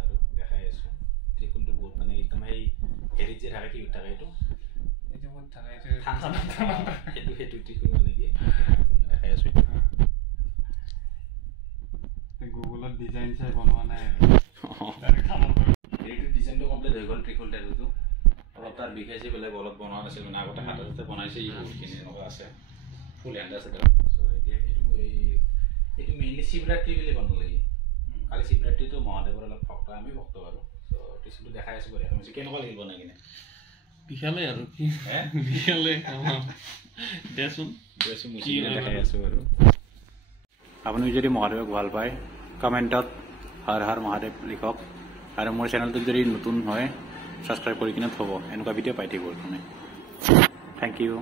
আৰু দেখাই আছো ত্ৰিশূলটো বহুত মানে একদম এই হেৰিত যে থাকে কি থাকে এইটো সেইটো ত্ৰিশূল মানে কি দেখাই আছো গুগলত ডিজাইন চাই বনোৱা নাই এইটো ডিজাইনটো কমপ্লিট হৈ গ'ল ত্ৰিশূল টাইপটো অলপ তাৰ বিষাইছে বেলেগ অলপ বনোৱা নাছিল মানে আগতে হাততে বনাইছে বহুতখিনি এনেকুৱা আছে ফুল হেণ্ড আছে চ' এতিয়া এইটো মেইনলি শিৱৰাত্ৰি বুলি বনালে কালি শিৱৰাত্ৰিটো মহাদেৱৰ অলপ ভক্ত আমি ভক্ত বাৰু চ' ত্ৰিশূলটো দেখাই আছো বাৰু আমি কেনেকুৱা লাগিব বনাই কিনে বিশালে আৰু কি বিশালে দেচোন দেখাই আছো বাৰু আপুনি যদি মহাদেৱক ভাল পায় কমেণ্টত হৰ হৰ মহাদেৱ লিখক আৰু মোৰ চেনেলটোত যদি নতুন হয় ছাবস্ক্ৰাইব কৰি কিনে থ'ব এনেকুৱা ভিডিঅ' পাই থাকিব মানে থেংক ইউ